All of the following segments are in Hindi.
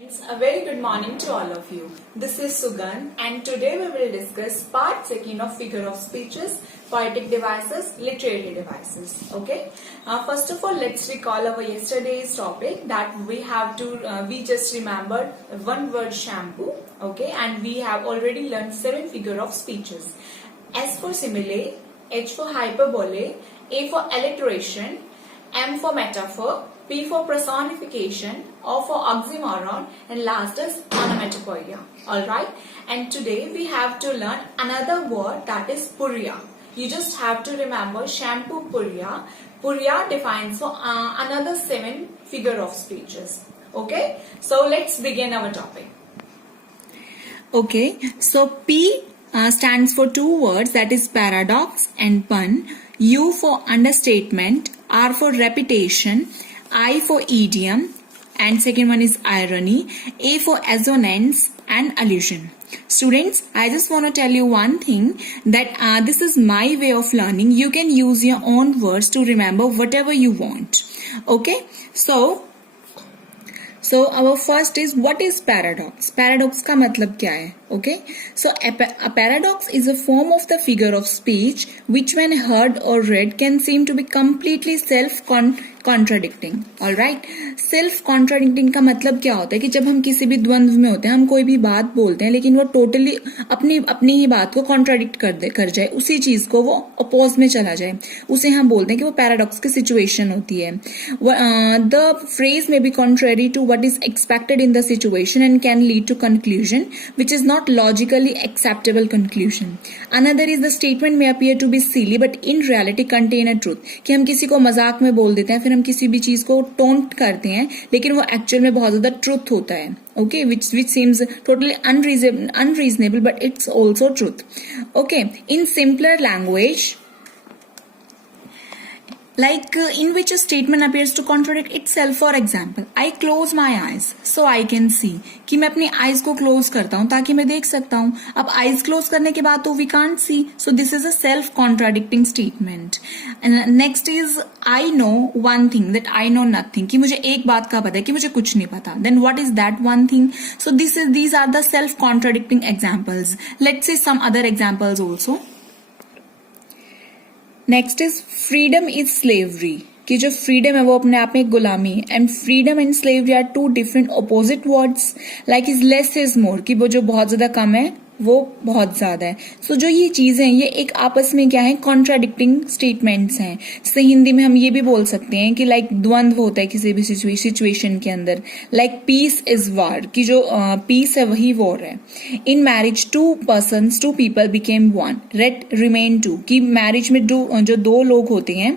Friends, a very good morning to all of you. This is Sugan and today we will discuss part second of figure of speeches, poetic devices, literary devices. Okay. First of all, let's recall our yesterday's topic that we just remembered one word shampoo. Okay. And we have already learned 7 figure of speeches. S for simile, H for hyperbole, A for alliteration, M for metaphor, P for personification, O for oxymoron, and last is onomatopoeia. Alright, and today we have to learn another word that is puria. You just have to remember shampoo puria. Puria defines for another 7 figure of speeches. Okay, so let's begin our topic. Okay, so P stands for 2 words, that is paradox and pun. U for understatement, R for repetition, I for idiom, and second one is irony, A for assonance and allusion. Students, I just want to tell you one thing that this is my way of learning. You can use your own words to remember whatever you want. Okay, so our first is, what is paradox? Paradox का मतलब क्या है? Okay, so a paradox is a form of the figure of speech which when heard or read can seem to be completely self-contradicting. All right, self-contradicting का मतलब क्या होता है कि जब हम किसी भी द्वंद्व में होते हैं, हम कोई भी बात बोलते हैं लेकिन वो टोटली अपनी ही बात को कॉन्ट्राडिक्ट कर जाए, उसी चीज को वो अपोज में चला जाए, उसे हम बोलते हैं कि वो पैराडॉक्स की सिचुएशन होती है. द फ्रेज में be contrary to what is expected in the situation and can lead to conclusion which is not logically acceptable conclusion. Another is the statement may appear to be silly but in reality contain a truth. कि हम किसी को मजाक में बोल देते हैं, फिर हम किसी भी चीज को टोंट करते हैं लेकिन वो एक्चुअल में बहुत ज्यादा ट्रूथ होता है. Okay, which seems totally unreasonable but it's also truth. Okay, in simpler language, like in which a statement appears to contradict itself. For example, I close my eyes so I can see. कि मैं अपनी eyes को close करता हूँ ताकि मैं देख सकता हूँ. अब eyes close करने के बाद तो we can't see. So this is a self-contradicting statement. And next is I know one thing that I know nothing. कि मुझे एक बात का पता है कि मुझे कुछ नहीं पता. Then what is that one thing? So these are the self-contradicting examples. Let's see some other examples also. Next is freedom is slavery, कि जो फ्रीडम है वो अपने आप में एक गुलामी है. And freedom and slavery are 2 different opposite words. Like is less is more, कि वो जो बहुत ज्यादा कम है वो बहुत ज्यादा है. सो जो ये चीजें हैं ये एक आपस में क्या है, कॉन्ट्राडिक्टिंग स्टेटमेंट्स हैं. जैसे हिंदी में हम ये भी बोल सकते हैं कि लाइक द्वंद्व होता है किसी भी सिचुएशन के अंदर. लाइक पीस इज वार, कि जो पीस है वही वॉर है. In marriage 2 people became 1, let remain 2, कि मैरिज में जो 2 लोग होते हैं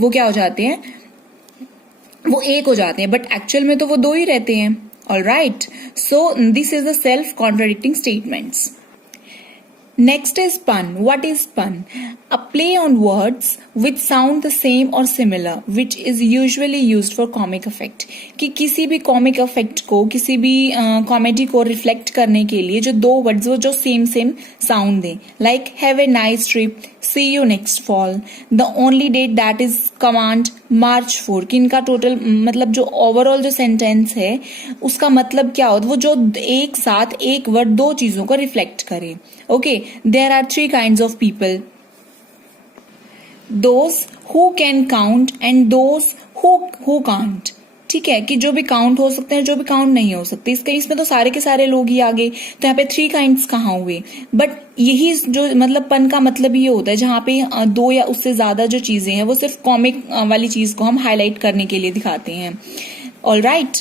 वो क्या हो जाते हैं, वो एक हो जाते हैं, बट एक्चुअल में तो वो 2 ही रहते हैं. All right, so this is the self-contradicting statements. Next is pun. What is pun? A play on words which sound the same or similar, which is usually used for comic effect. कि किसी भी comic effect को, किसी भी comedy को reflect करने के लिए जो 2 words वो जो same sound दें. Like have a nice trip, see you next fall, the only date that is command March 4. कि इनका total मतलब जो overall जो sentence है उसका मतलब क्या होता है, वो जो एक साथ एक word 2 चीजों को reflect करे. Okay, there are 3 kinds of people. Those who can count and those who can't. ठीक है, कि जो भी काउंट हो सकते हैं, जो भी काउंट नहीं हो सकते. इस केस में तो सारे के सारे लोग ही आ गए, तो यहाँ पे 3 काइंड्स कहाँ हुए. बट यही जो मतलब पन का मतलब ये होता है जहाँ पे 2 या उससे ज्यादा जो चीजें हैं वो सिर्फ कॉमिक वाली चीज को हम हाईलाइट करने के लिए दिखाते हैं. All right,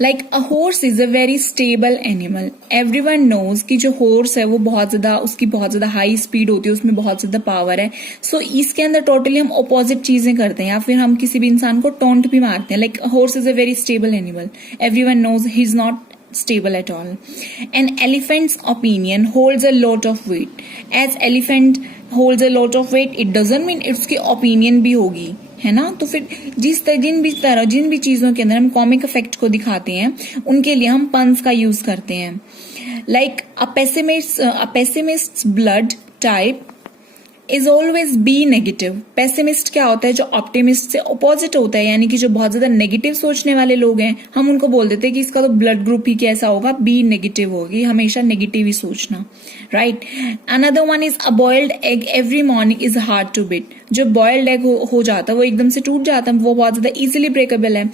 like a horse is a very stable animal. Everyone knows कि जो हॉर्स है वो उसकी बहुत ज्यादा हाई स्पीड होती है, उसमें बहुत ज्यादा पावर है. सो इसके अंदर टोटली हम अपोजिट चीजें करते हैं या फिर हम किसी भी इंसान को टोंट भी मारते हैं. Like horse is a very stable animal. Everyone knows he is not stable at all. An elephant's opinion holds a lot of weight. As elephant holds a lot of weight, it doesn't mean उसकी opinion भी होगी, है ना. तो फिर जिन भी चीजों के अंदर हम कॉमिक इफेक्ट को दिखाते हैं उनके लिए हम पन्स का यूज करते हैं. Like a pessimist's blood type is always be negative. Pessimist क्या होता है, जो ऑप्टिमिस्ट से अपोजिट होता है, यानी कि जो बहुत ज्यादा नेगेटिव सोचने वाले लोग हैं, हम उनको बोल देते हैं कि इसका तो ब्लड ग्रुप ही कैसा होगा, बी नेगेटिव होगी, हमेशा नेगेटिव ही सोचना, right. Another one is a boiled egg every morning is hard to beat. जो बॉइल्ड एग हो जाता है वो एकदम से टूट जाता है, वो बहुत ज्यादा इजीली ब्रेकेबल है,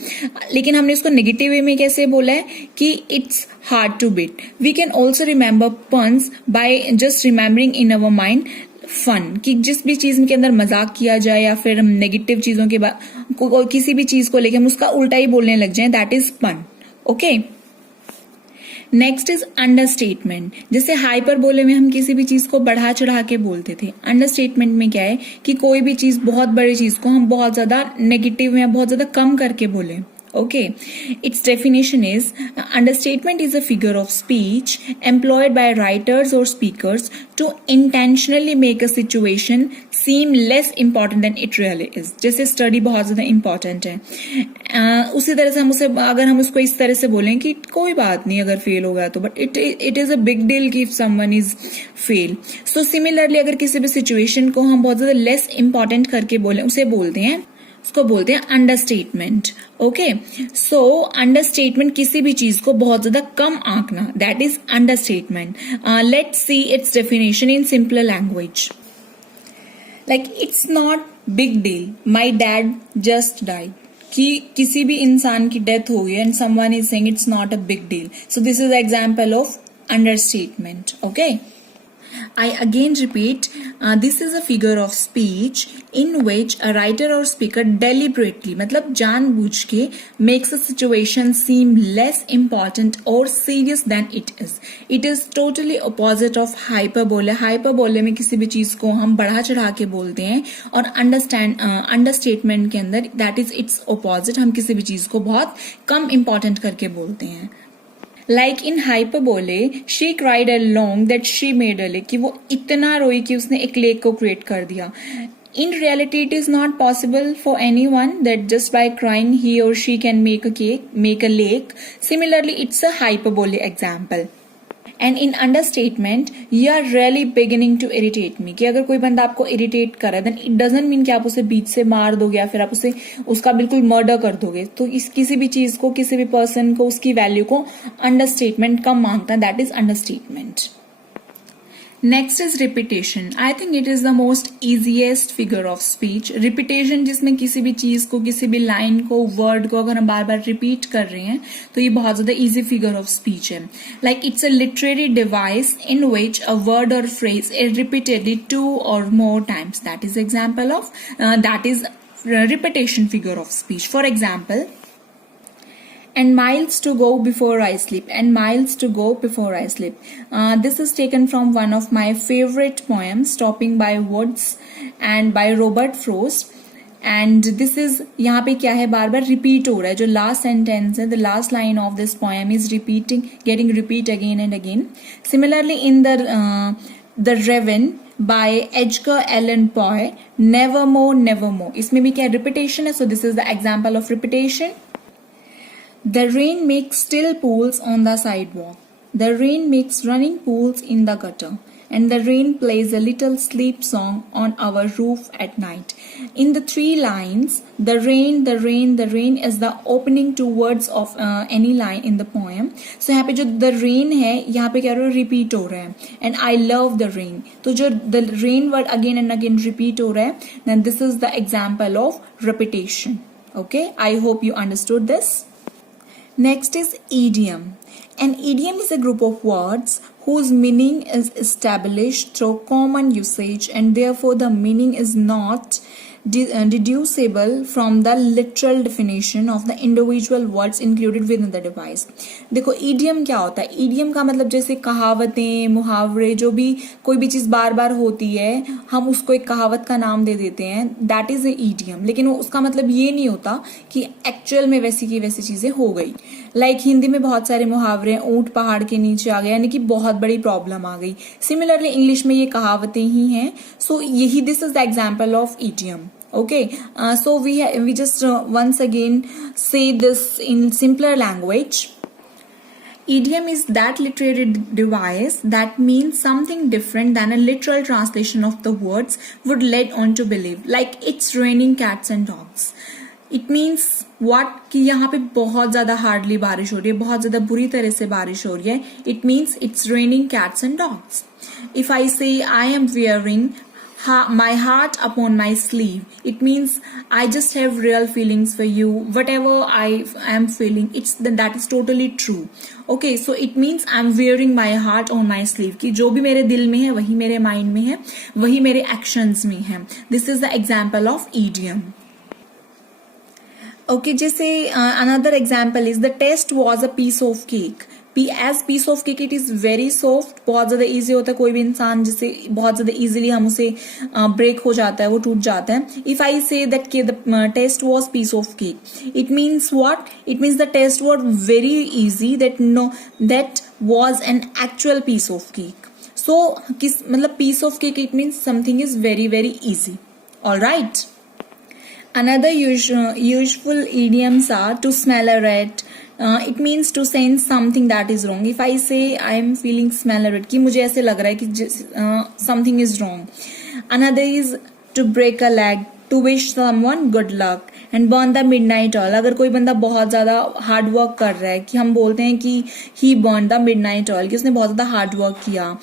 लेकिन हमने उसको नेगेटिव वे में कैसे बोला है कि it's hard to beat. We can also remember puns by just remembering in our mind fun, कि जिस भी चीज के अंदर मजाक किया जाए या फिर हम नेगेटिव चीजों के किसी भी चीज को लेकर हम उसका उल्टा ही बोलने लग जाएं, दैट इज पन। Okay, next is understatement. जैसे हाइपरबोले में हम किसी भी चीज को बढ़ा चढ़ा के बोलते थे, अंडरस्टेटमेंट में क्या है कि कोई भी चीज, बहुत बड़ी चीज को हम बहुत ज्यादा नेगेटिव या बहुत ज्यादा कम करके बोले। Okay, its definition is understatement is a figure of speech employed by writers or speakers to intentionally make a situation seem less important than it really is. जैसे स्टडी बहुत ज्यादा important है, उसी तरह से हम उसे, अगर हम उसको इस तरह से बोलें कि कोई बात नहीं अगर फेल हो गया तो, but it is a big deal कि if someone is fail. So similarly अगर किसी भी सिचुएशन को हम बहुत ज्यादा लेस इंपॉर्टेंट करके बोलें, उसे बोलते हैं, उसको बोलते हैं अंडरस्टेटमेंट। ओके, सो अंडरस्टेटमेंट किसी भी चीज को बहुत ज्यादा कम आंकना, that is understatement. Let's see its definition in simpler language. Like it's not big deal, my dad just died, कि किसी भी इंसान की डेथ हो गई and someone is saying it's not a big deal, so this is example of understatement. Okay, I again repeat, this is a figure of speech in which a writer or speaker deliberately, मतलब जानबूझ के, makes a situation seem less important or serious than it is. It is totally opposite of hyperbole. Hyperbole में किसी भी चीज को हम बढ़ा चढ़ा के बोलते हैं, और understatement के अंदर that is its opposite, हम किसी भी चीज को बहुत कम important करके बोलते हैं। Like in hyperbole, she cried along that she made a lake, कि वो इतना रोई कि उसने एक लेक को क्रिएट कर दिया। In reality, it is not possible for anyone that just by crying he or she can make a lake. Similarly, it's a hyperbole example. And in understatement, you are really beginning to irritate me, कि अगर कोई बंदा आपको इरिटेट कर रहा है, then it doesn't mean कि आप उसे बीच से मार दोगे या फिर आप उसका बिल्कुल मर्डर कर दोगे। तो इस किसी भी चीज को, किसी भी पर्सन को, उसकी वैल्यू को अंडरस्टेटमेंट कम मांगता है, that is understatement. Next is repetition. I think it is the most easiest figure of speech. Repetition, जिसमें किसी भी चीज को, किसी भी लाइन को, वर्ड को अगर हम बार बार रिपीट कर रहे हैं तो ये बहुत ज्यादा इजी फिगर ऑफ स्पीच है। Like it's a literary device in which a word और phrase is repeatedly 2 or more times. That is example of that is repetition figure of speech. For example, and miles to go before I sleep, and miles to go before I sleep. This is taken from one of my favorite poems, Stopping by Woods, and by Robert Frost. And this is, यहाँ पे क्या है, बार बार रिपीट हो रहा है। जो लास्ट सेंटेंस है, the last line of this poem is getting repeat again and again. Similarly, in the Raven by Edgar Allan Poe, nevermore, nevermore. इसमें भी क्या repetition है, so this is the example of repetition. The rain makes still pools on the sidewalk. The rain makes running pools in the gutter. And the rain plays a little sleep song on our roof at night. In the 3 lines, the rain, the rain, the rain is the opening 2 words of any line in the poem. So यहाँ पे जो the rain है, यहाँ पे क्या हो रहा है, repeat हो रहा है। And I love the rain. तो जो the rain word again and again repeat हो रहा है, then this is the example of repetition. Okay, I hope you understood this. Next is idiom. An idiom is a group of words whose meaning is established through common usage, and therefore the meaning is not deducible from the literal definition of the individual words included within the device. देखो idiom क्या होता है? idiom का मतलब जैसे कहावतें, मुहावरे, जो भी कोई भी चीज बार बार होती है, हम उसको एक कहावत का नाम दे देते हैं, दैट इज ए idiom। लेकिन उसका मतलब ये नहीं होता कि एक्चुअल में वैसी की वैसी चीजें हो गई। लाइक हिंदी में बहुत सारे मुहावरे, ऊंट पहाड़ के नीचे आ गया, यानी कि बहुत बड़ी प्रॉब्लम आ गई। सिमिलरली इंग्लिश में ये कहावतें ही हैं। सो यही, this is the example of idiom. Okay, so we just once again say this in simpler language. Idiom is that literary device that means something different than a literal translation of the words would lead on to believe. Like it's raining cats and dogs. It means what कि यहाँ पे बहुत ज़्यादा हार्डली बारिश हो रही है, बहुत ज़्यादा बुरी तरह से बारिश हो रही है. It means it's raining cats and dogs. If I say I am wearing my heart upon my sleeve, it means I just have real feelings for you. Whatever I am feeling, that is totally true. Okay, so it means I'm wearing my heart on my sleeve. कि जो भी मेरे दिल में है वही मेरे माइंड में है, वही मेरे एक्शंस में है. This is the example of idiom. Okay, जैसे another example is the test was a piece of cake. as piece of cake it is very soft, बहुत ज़्यादा easy होता है. कोई भी इंसान जिसे बहुत ज़्यादा easily हम उसे break हो जाता है, वो टूट जाता है. If I say that the test was piece of cake, it means what? It means the test was very easy, that was an actual piece of cake. So मतलब piece of cake it means something is very very easy. All right. Another useful idioms are to smell a rat. It means to sense something that is wrong. If I say I am feeling smell a rat, कि मुझे ऐसे लग रहा है कि something is wrong. Another is to break a leg, to wish someone good luck, and burn the midnight oil. अगर कोई बंदा बहुत ज़्यादा हार्ड वर्क कर रहा है, कि हम बोलते हैं कि he burned the midnight oil, कि उसने बहुत ज़्यादा हार्ड वर्क किया.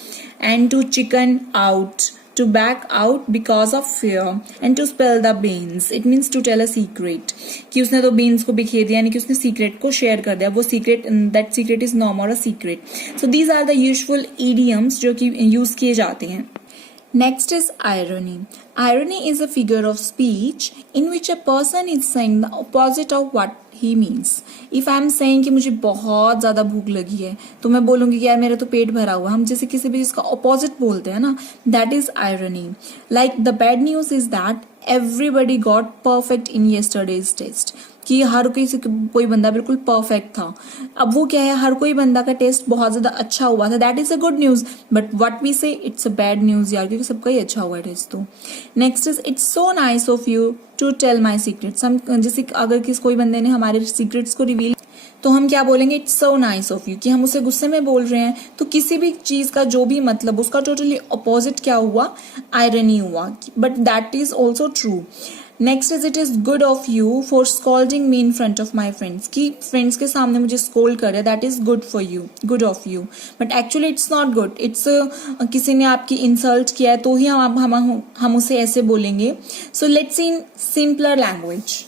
And to chicken out, to back out because of fear, and to spill the beans, it means to tell a secret, कि उसने तो beans को बिखेर दिया, यानी कि उसने secret को share कर दिया. वो secret, that secret is no more a secret. So these are the usual idioms जो कि use किए जाते हैं. Next is irony. Irony is a figure of speech in which a person is saying the opposite of what he means. If I am saying कि मुझे बहुत ज़्यादा भूख लगी है, तो मैं बोलूँगी कि यार मेरा तो पेट भरा हुआ है. हम जैसे किसी भी चीज़ का opposite बोलते हैं ना, that is irony. Like the bad news is that everybody got perfect in yesterday's test. कि हर कोई बंदा बिल्कुल परफेक्ट था. अब वो क्या है, हर कोई बंदा का टेस्ट बहुत ज्यादा अच्छा हुआ था. That is a good news, but what we say it's a bad news यार, क्योंकि सबका ही अच्छा हुआ है टेस्ट. तो next is it's so nice of you to tell my secrets. हम जैसे अगर कोई बंदे ने हमारे सीक्रेट्स को रिवील, तो हम क्या बोलेंगे, it's so nice of you, कि हम उसे गुस्से में बोल रहे हैं. तो किसी भी चीज का जो भी मतलब, उसका टोटली अपोजिट क्या हुआ, आयरनी हुआ. But that is also true. Next is it is good of you for scolding me in front of my friends, कि फ्रेंड्स के सामने मुझे स्कोल्ड करे, that is good for you, good of you. But actually it's not good. It's किसी ने आपकी इंसल्ट किया है तो ही हम उसे ऐसे बोलेंगे. So let's see in simpler language.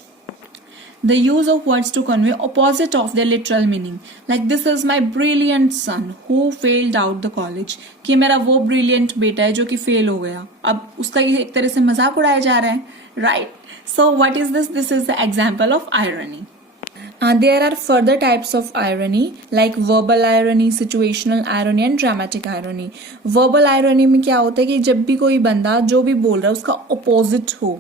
The use of words to convey opposite of their literal meaning. Like this is my brilliant son who failed out the college. कि मेरा वो brilliant बेटा है जो कि फेल हो गया. अब उसका एक तरह से मजाक उड़ाया जा रहा है, right? So what is this? This is the example of irony. There are further types of irony like verbal irony, situational irony and dramatic irony. Verbal irony में क्या होता है कि जब भी कोई बंदा जो भी बोल रहा है उसका opposite हो.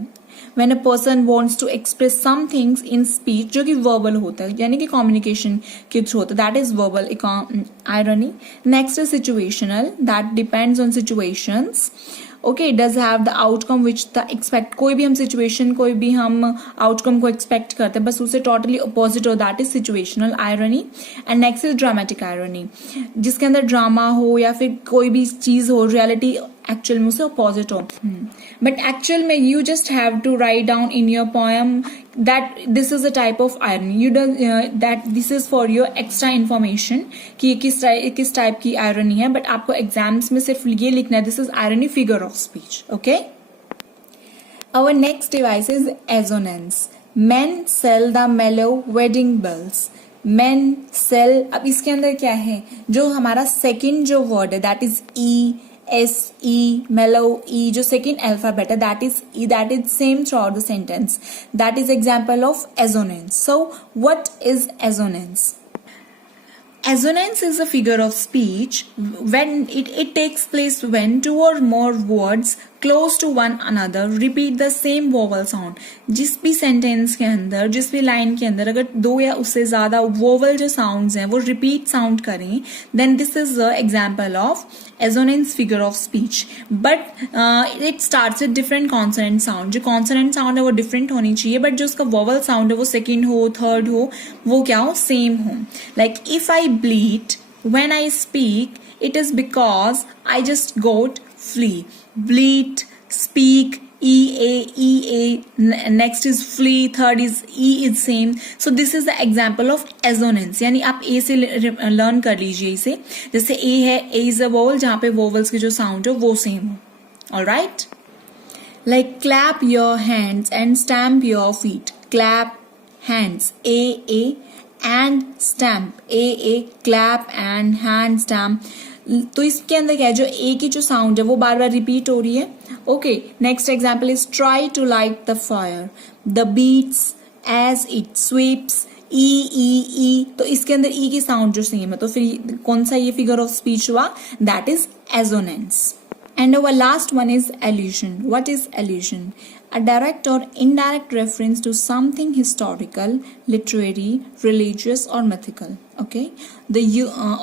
When a person wants to express some things in speech, जो कि verbal होता है, यानी कि communication के through होता है, that is verbal irony. Next is situational, that depends on situations. Okay, it does have the outcome which the expect. कोई भी हम situation, कोई भी हम outcome को expect करते हैं, बस उसे totally opposite हो, that is situational irony. And next is dramatic irony, जिसके अंदर drama हो या फिर कोई भी चीज हो, reality एक्चुअल में उसे अपोजिट हो. बट एक्चुअल में you just have to write down in your poem that this is a type of irony. You that this is for your extra information कि ये किस टाइप की आयरनी है. बट आपको एग्जाम्स में सिर्फ ये लिखना है, this is irony figure of speech. Okay, our next device is assonance. Men sell the mellow wedding bells. Men sell. अब इसके अंदर क्या है, जो हमारा सेकेंड जो वर्ड है that is E, S-E, mellow, E, जो second alphabet है, that is same throughout the sentence. That is example of assonance. So, what is assonance? Assonance is a figure of speech when it takes place when two or more words close to one another repeat the same vowel sound. जिस भी सेंटेंस के अंदर, जिस भी लाइन के अंदर अगर दो या उससे ज्यादा वोवल जो साउंड्स हैं वो रिपीट साउंड करें, then this is the example of assonance figure of speech. But it starts with different consonant sound. जो कॉन्सोनेंट साउंड है वो डिफरेंट होनी चाहिए, बट जो उसका वोवल साउंड है वो सेकेंड हो, थर्ड हो, वो क्या हो, सेम हो. Like if I bleed, When I speak, it is because I just got flee. Bleat, speak, next is flee, third is E is same. So this is the example of assonance. यानी आप A से learn कर लीजिए इसे. जैसे A है, A is a vowel जहाँ पे vowels की जो sound हो वो same हो. Alright? Like clap your hands and stamp your feet. Clap hands, A, and stamp, A, clap and hand stamp. तो इसके अंदर क्या है, जो ए की जो साउंड है वो बार बार रिपीट हो रही है. Okay, next example is try to light the fire. The beats as it sweeps, ई. तो इसके अंदर ई की साउंड जो सेम है, तो फिर कौन सा ये फिगर ऑफ स्पीच हुआ? That is assonance. And our last one is allusion. What is allusion? A direct or indirect reference to something historical, literary, religious, or mythical. Okay? The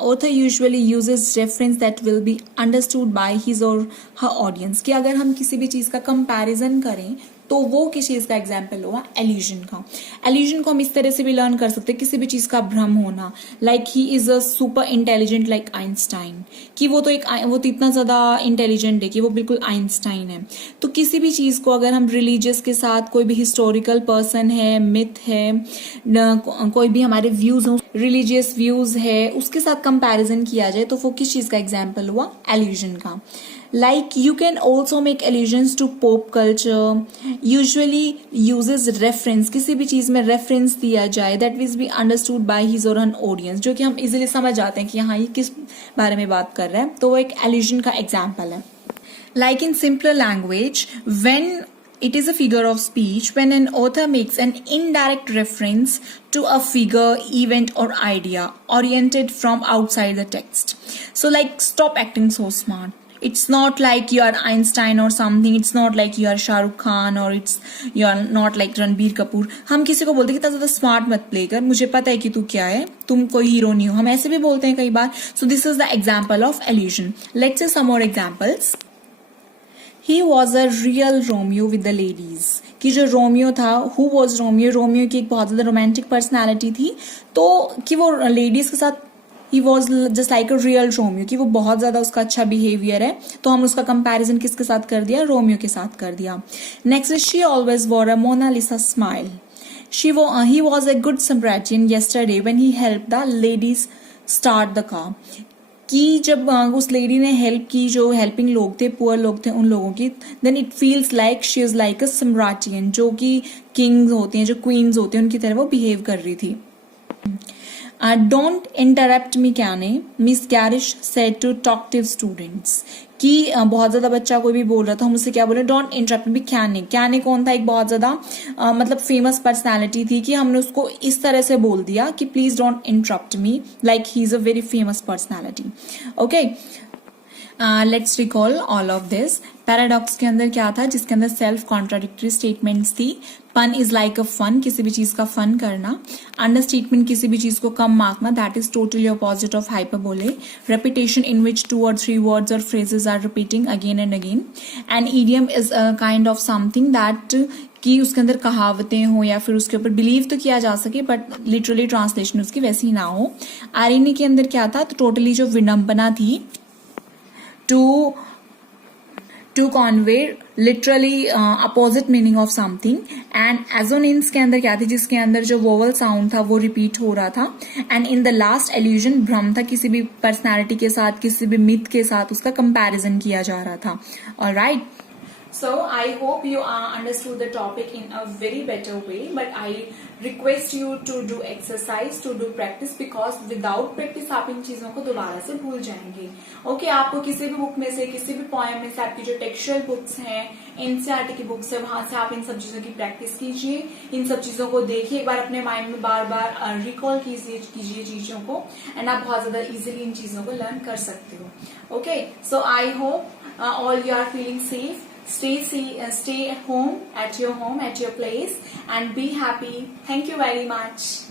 author usually uses reference that will be understood by his or her audience. कि अगर हम किसी भी चीज़ का comparison करें तो वो किस चीज का एग्जाम्पल हुआ? एल्यूजन का. एल्यूजन को हम इस तरह से भी लर्न कर सकते हैं, किसी भी चीज का भ्रम होना. Like he is a super intelligent like Einstein, कि वो तो इतना ज्यादा इंटेलिजेंट है कि वो बिल्कुल आइंस्टाइन है. तो किसी भी चीज को अगर हम रिलीजियस के साथ, कोई भी हिस्टोरिकल पर्सन है, मिथ है, कोई भी हमारे व्यूज हो, रिलीजियस व्यूज है, उसके साथ कंपैरिजन किया जाए तो वो किस चीज का एग्जाम्पल हुआ? एल्यूजन का. Like you can also make allusions to pop culture. Usually uses reference. किसी भी चीज में reference दिया जाए that will be understood by his or her audience, जो कि हम easily समझ जाते हैं कि हाँ ये किस बारे में बात कर रहे हैं, तो वो एक allusion का example है. Like in simpler language, when it is a figure of speech, when an author makes an indirect reference to a figure, event, or idea oriented from outside the text. So like stop acting so smart. It's not like you are Einstein or something. It's not like you are Shah Rukh Khan or you are not like Ranbir Kapoor. हम किसी को बोलते हैं कि इतना ज्यादा स्मार्ट मत प्ले कर, मुझे पता है कि तू क्या है, तुम कोई हीरो नहीं हो. हम ऐसे भी बोलते हैं कई बार. So this is the example of allusion. Let's say some more examples. He was a real Romeo with the ladies. कि जो रोमियो था, who was Romeo? रोमियो की एक बहुत ज्यादा रोमांटिक पर्सनैलिटी थी, तो कि वो लेडीज के साथ he was just like a real Romeo, कि वो बहुत ज्यादा उसका अच्छा बिहेवियर है, तो हम उसका कंपैरिजन किसके साथ कर दिया? रोमियो के साथ कर दिया. Next is she always wore a Mona Lisa smile. He was a good Samaritan yesterday when he helped the ladies start the car. कि जब उस लेडी ने हेल्प की, जो हेल्पिंग लोग थे, पुअर लोग थे, उन लोगों की, then it feels like she is like a Samaritan, जो कि किंग्स होते हैं, जो क्वींस होते हैं, उनकी तरह वो बिहेव कर रही थी. Don't interrupt me, Kyane, Miss Garish said to talkative students. कि बहुत ज्यादा बच्चा कोई भी बोल रहा था, हम उससे क्या बोले? डोंट इंटरप्ट मी. क्याने कौन था? एक बहुत ज्यादा मतलब फेमस पर्सनालिटी थी, कि हमने उसको इस तरह से बोल दिया कि please don't interrupt me, like he is a very famous personality. Okay, let's recall all of this. Paradox के अंदर क्या था? जिसके अंदर सेल्फ कॉन्ट्राडिक्टरी स्टेटमेंट्स थी. पन इज लाइक अ फन, किसी भी चीज का फन करना. अंडर स्टेटमेंट, किसी भी चीज को कम मार्कना, that is totally opposite of hyperbole. Repetition in which 2 or 3 words or phrases are repeating again and again. And idiom is a kind of something that कि उसके अंदर कहावतें हो या फिर उसके ऊपर बिलीव तो किया जा सके, बट लिटरली ट्रांसलेशन उसकी वैसी ही ना हो. आईरनी के अंदर क्या था? तो टोटली जो विडंबना थी, to convey literally opposite meaning of something. and assonance के अंदर क्या थी? जिसके अंदर जो vowel sound था वो repeat हो रहा था. and in the last allusion भ्रम था, किसी भी personality के साथ, किसी भी myth के साथ उसका comparison किया जा रहा था. alright, So I hope you understood the topic in a very better way, but I request you to do exercise, to do practice, because without practice आप इन चीजों को दोबारा से भूल जाएंगे. Okay, आपको किसी भी बुक में से, किसी भी पोएम में से, आपकी जो टेक्सचुअल बुक्स हैं, एनसीईआरटी की बुक्स है, वहां से आप इन सब चीजों की प्रैक्टिस कीजिए, इन सब चीजों को देखिए, एक बार अपने माइंड में बार बार रिकॉल कीजिए चीजों को, एंड आप बहुत ज्यादा इजिली इन चीजों को लर्न कर सकते हो. Okay, so I hope all you are feeling safe. Stay at home, at your place, and be happy. Thank you very much.